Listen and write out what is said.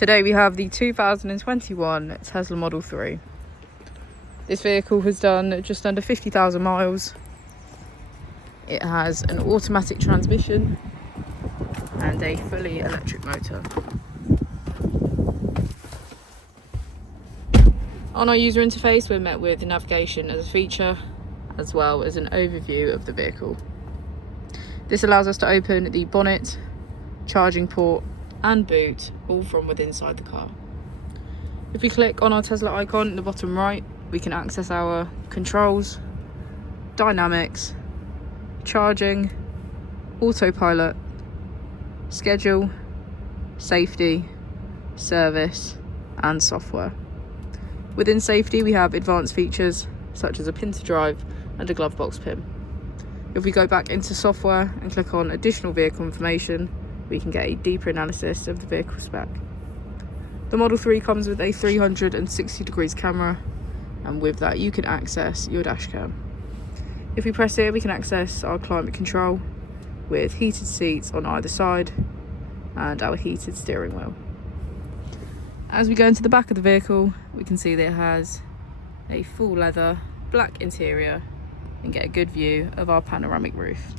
Today we have the 2021 Tesla Model 3. This vehicle has done just under 50,000 miles. It has an automatic transmission and a fully electric motor. On our user interface, we're met with navigation as a feature, as well as an overview of the vehicle. This allows us to open the bonnet, charging port and boot, all from within inside the car. If we click on our Tesla icon in the bottom right, we can access our controls, dynamics, charging, autopilot, schedule, safety, service and software. Within safety, we have advanced features such as a pin to drive and a glove box pin. If we go back into software and click on additional vehicle information, we can get a deeper analysis of the vehicle spec. The Model 3 comes with a 360 degrees camera, and with that you can access your dash cam. If we press here, we can access our climate control with heated seats on either side and our heated steering wheel. As we go into the back of the vehicle, we can see that it has a full leather black interior and get a good view of our panoramic roof.